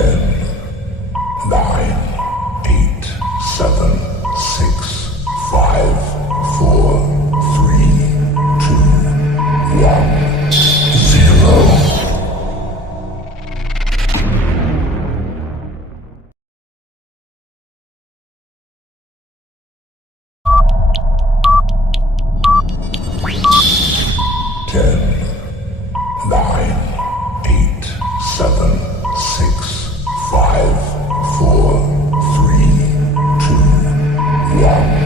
10, 9, 8, 7, 6, 5, 4, 3, 2, 1, 0. Ten, 9, 8, 7, 6, 5, 4, 3, 2, 1.